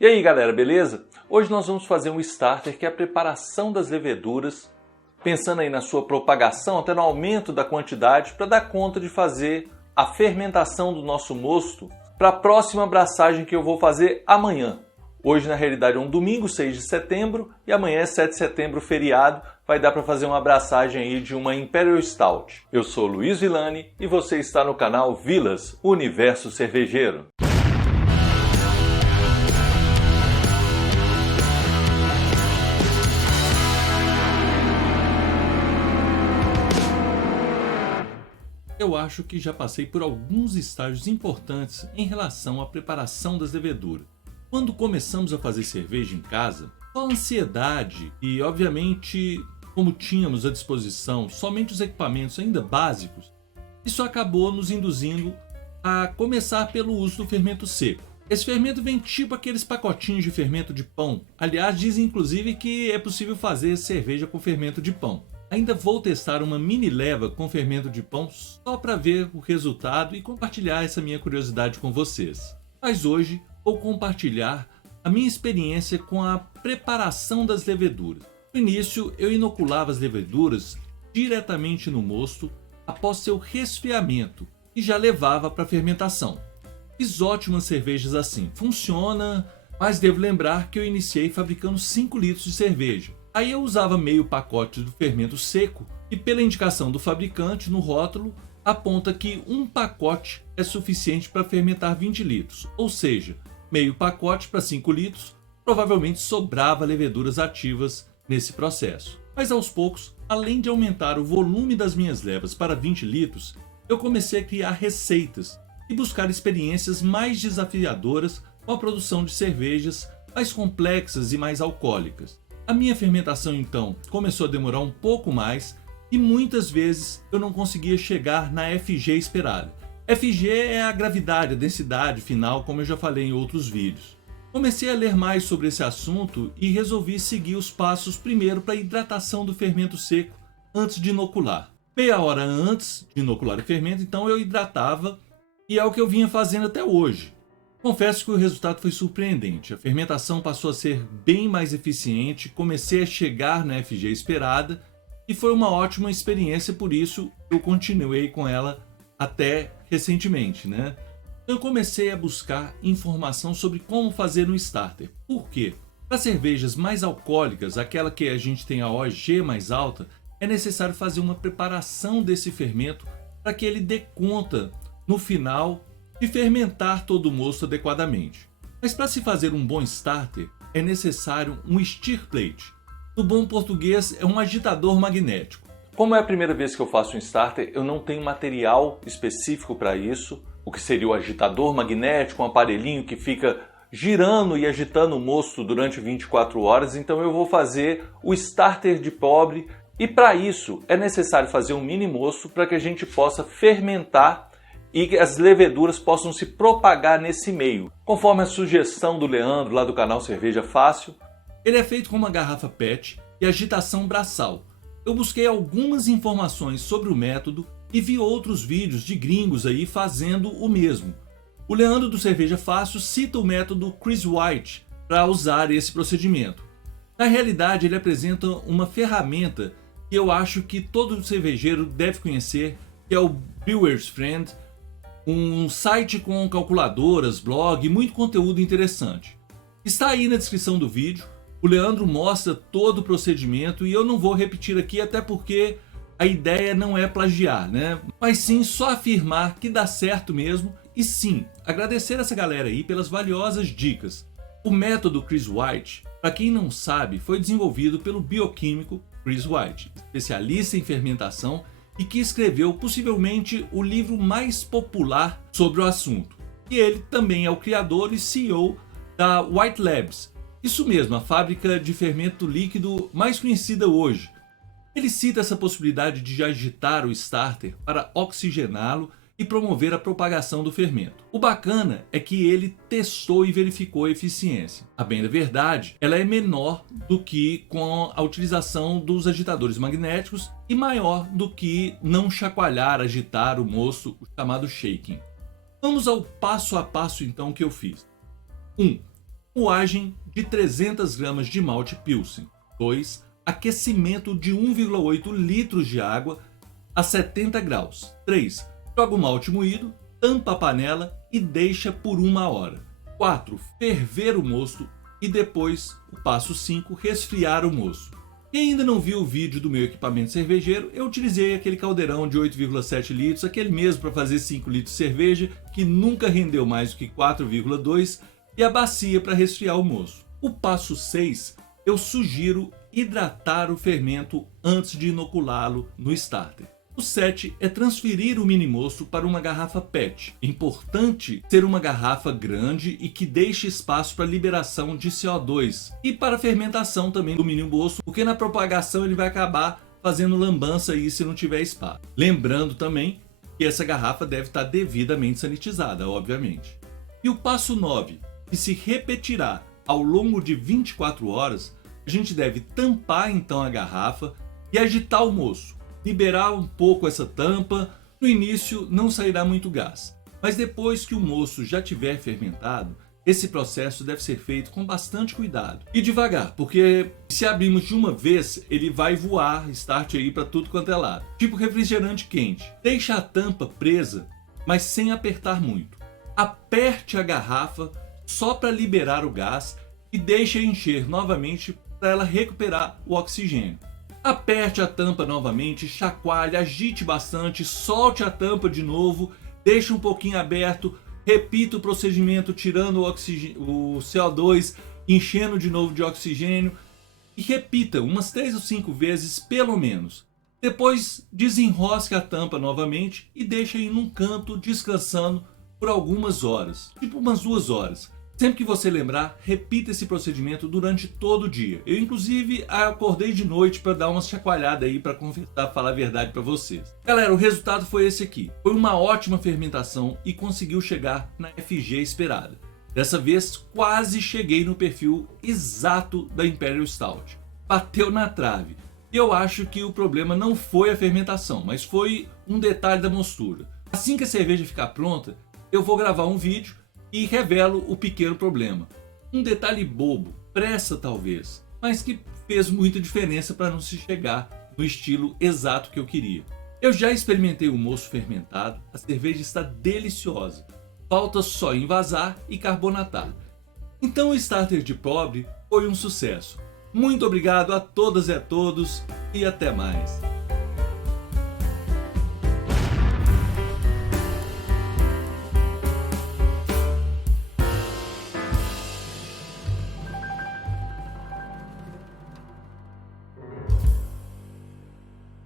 E aí galera, beleza? Hoje nós vamos fazer um starter que é a preparação das leveduras, pensando aí na sua propagação, até no aumento da quantidade, para dar conta de fazer a fermentação do nosso mosto para a próxima abraçagem que eu vou fazer amanhã. Hoje na realidade é um domingo, 6 de setembro, e amanhã é 7 de setembro, feriado, vai dar para fazer uma abraçagem aí de uma Imperial Stout. Eu sou Luiz Villani e você está no canal Vilas, Universo Cervejeiro. Eu acho que já passei por alguns estágios importantes em relação à preparação das leveduras. Quando começamos a fazer cerveja em casa, só a ansiedade e, obviamente, como tínhamos à disposição somente os equipamentos ainda básicos, isso acabou nos induzindo a começar pelo uso do fermento seco. Esse fermento vem tipo aqueles pacotinhos de fermento de pão. Aliás, dizem inclusive que é possível fazer cerveja com fermento de pão. Ainda vou testar uma mini leva com fermento de pão só para ver o resultado e compartilhar essa minha curiosidade com vocês. Mas hoje vou compartilhar a minha experiência com a preparação das leveduras. No início eu inoculava as leveduras diretamente no mosto após seu resfriamento e já levava para fermentação. Fiz ótimas cervejas assim, funciona, mas devo lembrar que eu iniciei fabricando 5 litros de cerveja. Aí eu usava meio pacote do fermento seco e pela indicação do fabricante no rótulo aponta que um pacote é suficiente para fermentar 20 litros, ou seja, meio pacote para 5 litros, provavelmente sobrava leveduras ativas nesse processo. Mas aos poucos, além de aumentar o volume das minhas levas para 20 litros, eu comecei a criar receitas e buscar experiências mais desafiadoras com a produção de cervejas mais complexas e mais alcoólicas. A minha fermentação então começou a demorar um pouco mais e muitas vezes eu não conseguia chegar na FG esperada. FG é a gravidade, a densidade final, como eu já falei em outros vídeos. Comecei a ler mais sobre esse assunto e resolvi seguir os passos primeiro para a hidratação do fermento seco antes de inocular. Meia hora antes de inocular o fermento, então eu hidratava e é o que eu vinha fazendo até hoje. Confesso que o resultado foi surpreendente, a fermentação passou a ser bem mais eficiente, comecei a chegar na FG esperada e foi uma ótima experiência, por isso eu continuei com ela até recentemente, né? Eu comecei a buscar informação sobre como fazer um starter. Por quê? Para cervejas mais alcoólicas, aquela que a gente tem a OG mais alta, é necessário fazer uma preparação desse fermento para que ele dê conta, no final, de fermentar todo o mosto adequadamente. Mas para se fazer um bom starter, é necessário um stir plate. No bom português, é um agitador magnético. Como é a primeira vez que eu faço um starter, eu não tenho material específico para isso, o que seria o agitador magnético, um aparelhinho que fica girando e agitando o mosto durante 24 horas, então eu vou fazer o starter de pobre e para isso é necessário fazer um mini mosto para que a gente possa fermentar e que as leveduras possam se propagar nesse meio. Conforme a sugestão do Leandro, lá do canal Cerveja Fácil, ele é feito com uma garrafa PET e agitação braçal. Eu busquei algumas informações sobre o método e vi outros vídeos de gringos aí fazendo o mesmo. O Leandro do Cerveja Fácil cita o método Chris White para usar esse procedimento. Na realidade, ele apresenta uma ferramenta que eu acho que todo cervejeiro deve conhecer, que é o Brewer's Friend, um site com calculadoras, blog, muito conteúdo interessante. Está aí na descrição do vídeo, o Leandro mostra todo o procedimento e eu não vou repetir aqui até porque a ideia não é plagiar, né? Mas sim só afirmar que dá certo mesmo e sim, agradecer essa galera aí pelas valiosas dicas. O método Chris White, para quem não sabe, foi desenvolvido pelo bioquímico Chris White, especialista em fermentação e que escreveu possivelmente o livro mais popular sobre o assunto. E ele também é o criador e CEO da White Labs, isso mesmo, a fábrica de fermento líquido mais conhecida hoje. Ele cita essa possibilidade de agitar o starter para oxigená-lo e promover a propagação do fermento. O bacana é que ele testou e verificou a eficiência. A bem da verdade, ela é menor do que com a utilização dos agitadores magnéticos e maior do que não chacoalhar, agitar o mosto, o chamado shaking. Vamos ao passo a passo então que eu fiz. 1. Moagem de 300 gramas de malte Pilsen. 2. Aquecimento de 1,8 litros de água a 70 graus. 3. Joga o malte moído, tampa a panela e deixa por 1 hora. 4. Ferver o mosto e depois, o passo 5, resfriar o moço. Quem ainda não viu o vídeo do meu equipamento cervejeiro, eu utilizei aquele caldeirão de 8,7 litros, aquele mesmo para fazer 5 litros de cerveja, que nunca rendeu mais do que 4,2, e a bacia para resfriar o moço. O passo 6, eu sugiro hidratar o fermento antes de inoculá-lo no starter. O 7 é transferir o mini moço para uma garrafa PET. É importante ser uma garrafa grande e que deixe espaço para liberação de CO2 e para a fermentação também do mini moço, porque na propagação ele vai acabar fazendo lambança aí se não tiver espaço. Lembrando também que essa garrafa deve estar devidamente sanitizada, obviamente. E o passo 9, que se repetirá ao longo de 24 horas, a gente deve tampar então a garrafa e agitar o moço. Liberar um pouco essa tampa. No início não sairá muito gás, mas depois que o moço já tiver fermentado, esse processo deve ser feito com bastante cuidado e devagar, porque se abrirmos de uma vez, ele vai voar, start aí para tudo quanto é lado. Tipo refrigerante quente. Deixa a tampa presa, mas sem apertar muito. Aperte a garrafa só para liberar o gás e deixe encher novamente para ela recuperar o oxigênio. Aperte a tampa novamente, chacoalhe, agite bastante, solte a tampa de novo, deixe um pouquinho aberto, repita o procedimento tirando o CO2, enchendo de novo de oxigênio e repita umas 3 ou 5 vezes pelo menos. Depois desenrosque a tampa novamente e deixe aí num canto descansando por algumas horas, tipo umas 2 horas. Sempre que você lembrar, repita esse procedimento durante todo o dia. Eu, inclusive, acordei de noite para dar uma chacoalhada aí, para confessar, falar a verdade para vocês. Galera, o resultado foi esse aqui. Foi uma ótima fermentação e conseguiu chegar na FG esperada. Dessa vez, quase cheguei no perfil exato da Imperial Stout. Bateu na trave. E eu acho que o problema não foi a fermentação, mas foi um detalhe da mostura. Assim que a cerveja ficar pronta, eu vou gravar um vídeo e revelo o pequeno problema. Um detalhe bobo, pressa talvez, mas que fez muita diferença para não se chegar no estilo exato que eu queria. Eu já experimentei o moço fermentado, a cerveja está deliciosa. Falta só envasar e carbonatar. Então o starter de pobre foi um sucesso. Muito obrigado a todas e a todos e até mais.